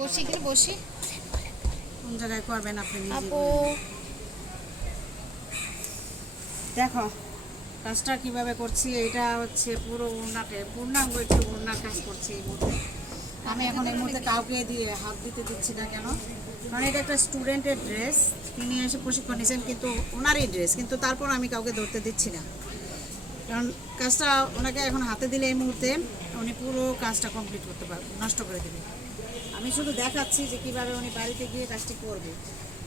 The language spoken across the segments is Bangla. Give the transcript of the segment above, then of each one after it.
বসি এখানে বসি। কোন জায়গায় করবেন আপনি আপু। দেখো কাজটা কীভাবে করছি এটা হচ্ছে পুরো উন্নাটে পূর্ণাঙ্গ একটু উন্নার কাজ করছি এই মুহূর্তে। আমি এখন এই মুহূর্তে কাউকে দিয়ে হাত দিতে দিচ্ছি না কেন? কারণ এটা একটা স্টুডেন্টের ড্রেস তিনি এসে প্রশিক্ষণ নিয়েছেন কিন্তু ওনারই ড্রেস কিন্তু তারপর আমি কাউকে ধরতে দিচ্ছি না। কারণ কাজটা ওনাকে এখন হাতে দিলে এই মুহূর্তে উনি পুরো কাজটা কমপ্লিট করতে পারবে নষ্ট করে দেবে। আমি শুধু দেখাচ্ছি যে কীভাবে উনি বাড়িতে গিয়ে কাজটি করবে।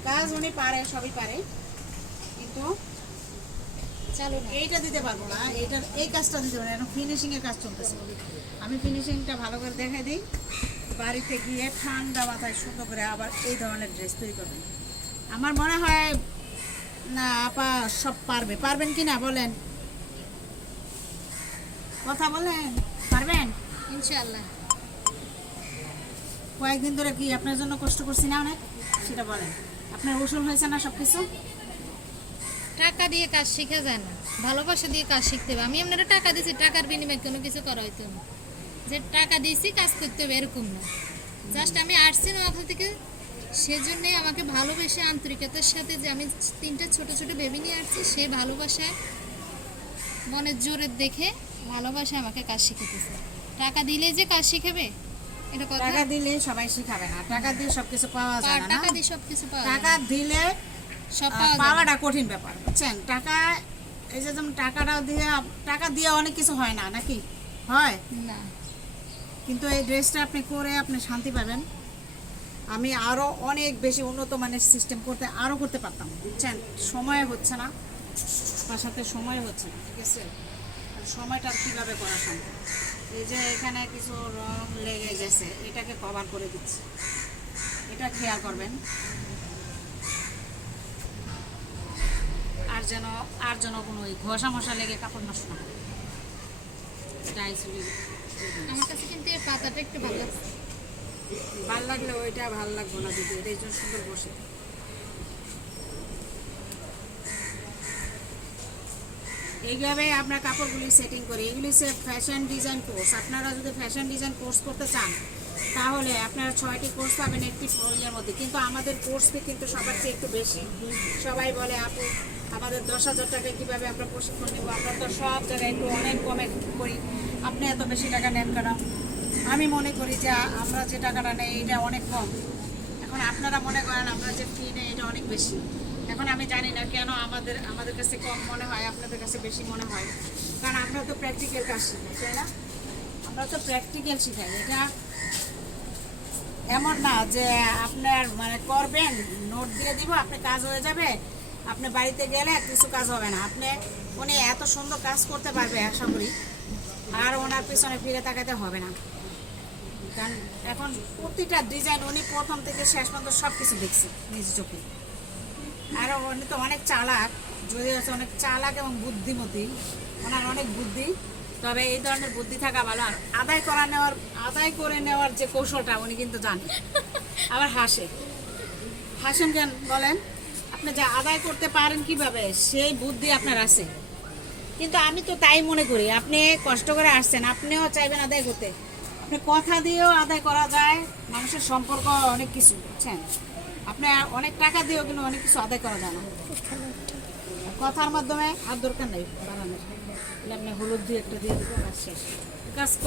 কাজ উনি পারে সবই পারে। কিন্তু চালু এইটা দিতে পারব না এইটা এই কাজটা দিতে পারব এখন ফিনিশিং এর কাজ চলতেছে। আমি ফিনিশিংটা ভালো করে দেখাই দিই। বাড়িতে গিয়ে ঠান্ডা মাথায় সুন্দর করে আবার এই ধরনের ড্রেস তৈরি করবেন। আমার মনে হয় না আপা সব পারবে। পারবেন কি না বলেন। কথা বলেন। পারবেন? ইনশাআল্লাহ। কয়েকদিন ধরে কি আপনার জন্য কষ্ট করছি না অনেক? সেটা বলেন। আপনার উসুল হয়েছে না সব কিছু টাকা দিয়ে কাজ শেখা যায় না। ভালোবাসা দিয়ে কাজ শিখতে হবে। আমি আপনারা টাকা দিয়েছি টাকার বিনিময়ে কোনো কিছু করা হইতো না। যে টাকা দিয়েছি কাজ করতে হবে, এরকম না। জাস্ট আমি আসছি না মাথা থেকে, সেজন্যই আমাকে ভালোবেসে আন্তরিকতার সাথে যে আমি তিনটা ছোট ছোট বেবি নিয়ে আসছি, সে ভালোবাসায় মনের জোরে দেখে ভালোবাসা আমাকে কাজ শিখাতেছে টাকা দিলে যে কাজ শিখাবে এটা টাকা দিলে সবাই শিখাবে না। টাকা দিয়ে সবকিছু পাওয়া যায় না, টাকা দিয়ে সবকিছু পাওয়া টাকা দিলে সব। পাওয়াটা কঠিন ব্যাপার বুঝছেন? টাকা এই যে যেমন টাকাটা দিয়ে টাকা দিয়ে অনেক কিছু হয় না নাকি? হয়। না। কিন্তু এই ড্রেসটা আপনি করে আপনি শান্তি পাবেন। আমি আরও অনেক বেশি উন্নত মানের সিস্টেম করতে আরও করতে পারতাম বুঝছেন? সময় হচ্ছে না। তার সাথে সময় হচ্ছে না ঠিক আছে? সময়টা কীভাবে করা সম্ভব? এই যে এখানে কিছু রং লেগে গেছে এটাকে কভার করে দিচ্ছি। এটা খেয়াল করবেন। আর যেন আর যেন কোনো ওই ঘষা মশা লেগে কাপড় নষ্ট না আমার কাছে কিন্তু এই পাতাটা একটু ভালো লাগছে। ভালো লাগলে ওইটা ভালো লাগবে না যদি এটা সুন্দর বসে। এইভাবে আমরা কাপড়গুলি সেটিং করি। এগুলি হচ্ছে ফ্যাশন ডিজাইন কোর্স আপনারা যদি ফ্যাশন ডিজাইন কোর্স করতে চান, তাহলে আপনারা ছয়টি কোর্স পাবেন একটি ফোনের মধ্যে। কিন্তু আমাদের কোর্স ফি কিন্তু সবার চেয়ে একটু বেশি। সবাই বলে, আপু, আমাদের দশ হাজার টাকায় কীভাবে আমরা প্রশিক্ষণ নেব? আমরা তো সব জায়গায় একটু অনেক কমে করি। আপনি এত বেশি টাকা নেন কেন? আমি মনে করি যে আমরা যে টাকাটা নেই, এটা অনেক কম। এখন আপনারা মনে করেন আমরা যে ফি নেই, এটা অনেক বেশি। এখন আমি জানি না কেন আমাদের আমাদের কাছে কম মনে হয়, আপনাদের কাছে বেশি মনে হয়। কারণ আমরা তো প্র্যাকটিক্যাল কাজ শিখাই, তাই না? আমরা তো প্র্যাকটিক্যাল শিখাই। এটা এমন না যে আপনার মানে করবেন নোট দিয়ে দিব আপনি কাজ হয়ে যাবে, আপনি বাড়িতে গেলে কিছু কাজ হবে না। আপনি, উনি এত সুন্দর কাজ করতে পারবে, আশা করি। আর ওনার পিছনে ফিরে তাকাতে হবে না। কারণ এখন প্রতিটা ডিজাইন উনি প্রথম থেকে শেষ পর্যন্ত সব কিছু দেখছি, নিজ চোখে। আর উনি তো অনেক চালাক, যদি হচ্ছে অনেক চালাক এবং বুদ্ধিমতী, ওনার অনেক বুদ্ধি। তবে এই ধরনের বুদ্ধি থাকা ভালো। আর আদায় করা নেওয়ার, আদায় করে নেওয়ার যে কৌশলটা উনি কিন্তু জানেন। আবার হাসে। হাসেন কেন? বলেন, আপনি যা আদায় করতে পারেন কীভাবে, সেই বুদ্ধি আপনার আছে। কিন্তু আমি তো তাই মনে করি, আপনি কষ্ট করে আসছেন, আপনিও চাইবেন আদায় করতে। আপনি কথা দিয়েও আদায় করা যায়, মানুষের সম্পর্ক অনেক কিছু, বুঝছেন? আপনি অনেক টাকা দিয়েও কিন্তু অনেক কিছু আদায় করা যায় না। কথার মাধ্যমে আর দরকার নেই, বানানোর। আপনি হলুদ দিয়ে একটা দিয়ে দেবো শেষ। কাজ